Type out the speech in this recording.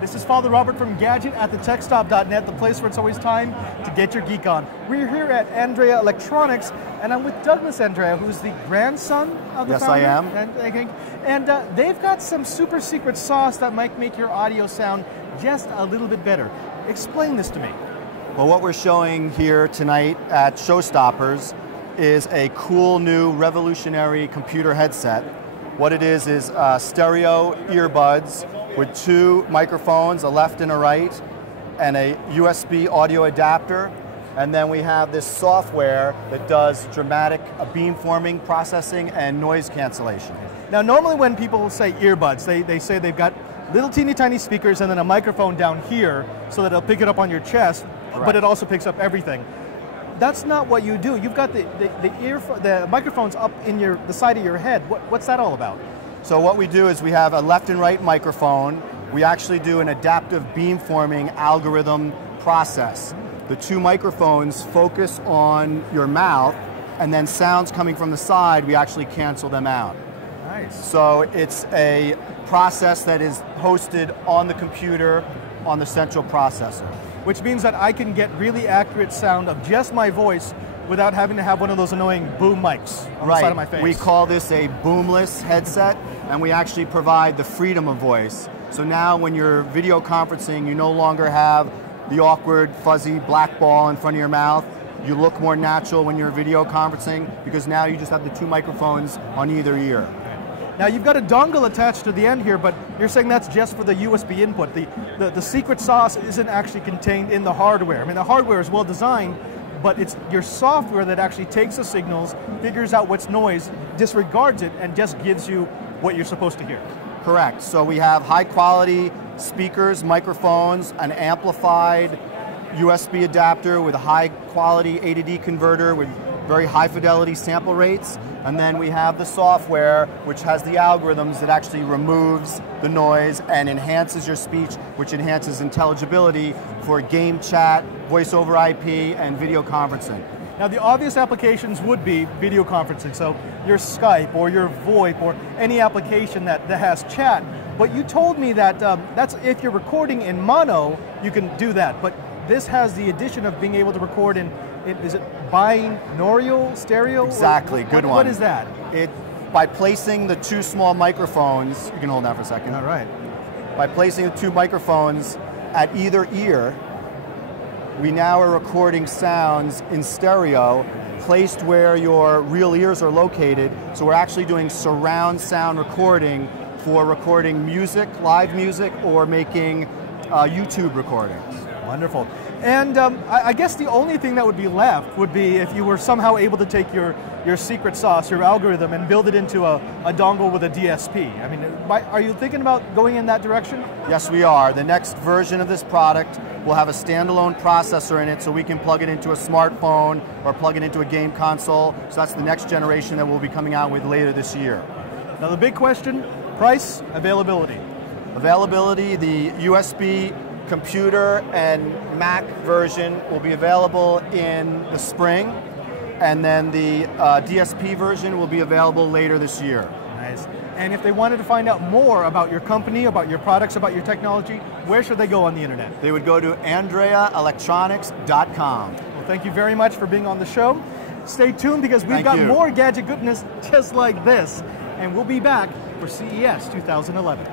This is Father Robert from Gadget at thetechstop.net, the place where it's always time to get your geek on. We're here at Andrea Electronics, and I'm with Douglas Andrea, who's the grandson of the founder. Yes, I am. And they've got some super secret sauce that might make your audio sound just a little bit better. Explain this to me. Well, what we're showing here tonight at Showstoppers is a cool new revolutionary computer headset. What it is stereo earbuds with two microphones, a left and a right, and a USB audio adapter. And then we have this software that does dramatic beamforming processing and noise cancellation. Now, normally when people say earbuds, they say they've got little teeny tiny speakers and then a microphone down here so that it'll pick it up on your chest, Correct. But it also picks up everything. That's not what you do. You've got the microphones up in the side of your head. What's that all about? So what we do is we have a left and right microphone. We actually do an adaptive beamforming algorithm process. The two microphones focus on your mouth, and then sounds coming from the side, we actually cancel them out. Nice. So it's a process that is hosted on the computer, on the central processor. Which means that I can get really accurate sound of just my voice without having to have one of those annoying boom mics on the side of my face. We call this a boomless headset, and we actually provide the freedom of voice. So now when you're video conferencing, you no longer have the awkward, fuzzy black ball in front of your mouth. You look more natural when you're video conferencing because now you just have the two microphones on either ear. Now you've got a dongle attached to the end here, but you're saying that's just for the USB input. The secret sauce isn't actually contained in the hardware. I mean, the hardware is well designed, but it's your software that actually takes the signals, figures out what's noise, disregards it, and just gives you what you're supposed to hear. Correct. So we have high quality speakers, microphones, an amplified USB adapter with a high quality A to D converter with very high fidelity sample rates. And then we have the software which has the algorithms that actually removes the noise and enhances your speech, which enhances intelligibility for game chat, voice over IP, and video conferencing. Now the obvious applications would be video conferencing, so your Skype or your VoIP or any application that has chat. But you told me that that's if you're recording in mono, you can do that. But this has the addition of being able to record in is it binaural stereo? Exactly, good one. What is that? By placing the two small microphones, you can hold that for a second. All right. By placing the two microphones at either ear, we now are recording sounds in stereo, placed where your real ears are located. So we're actually doing surround sound recording for recording music, live music, or making YouTube recordings. Wonderful. And I guess the only thing that would be left would be if you were somehow able to take your secret sauce, your algorithm, and build it into a dongle with a DSP. I mean, are you thinking about going in that direction? Yes, we are. The next version of this product will have a standalone processor in it, so we can plug it into a smartphone or plug it into a game console. So that's the next generation that we'll be coming out with later this year. Now the big question, price, availability. Availability, the USB computer and Mac version will be available in the spring, and then the DSP version will be available later this year. Nice. And if they wanted to find out more about your company, about your products, about your technology, where should they go on the internet? They would go to AndreaElectronics.com. Well, thank you very much for being on the show. Stay tuned because we've got more gadget goodness just like this, and we'll be back for CES 2011.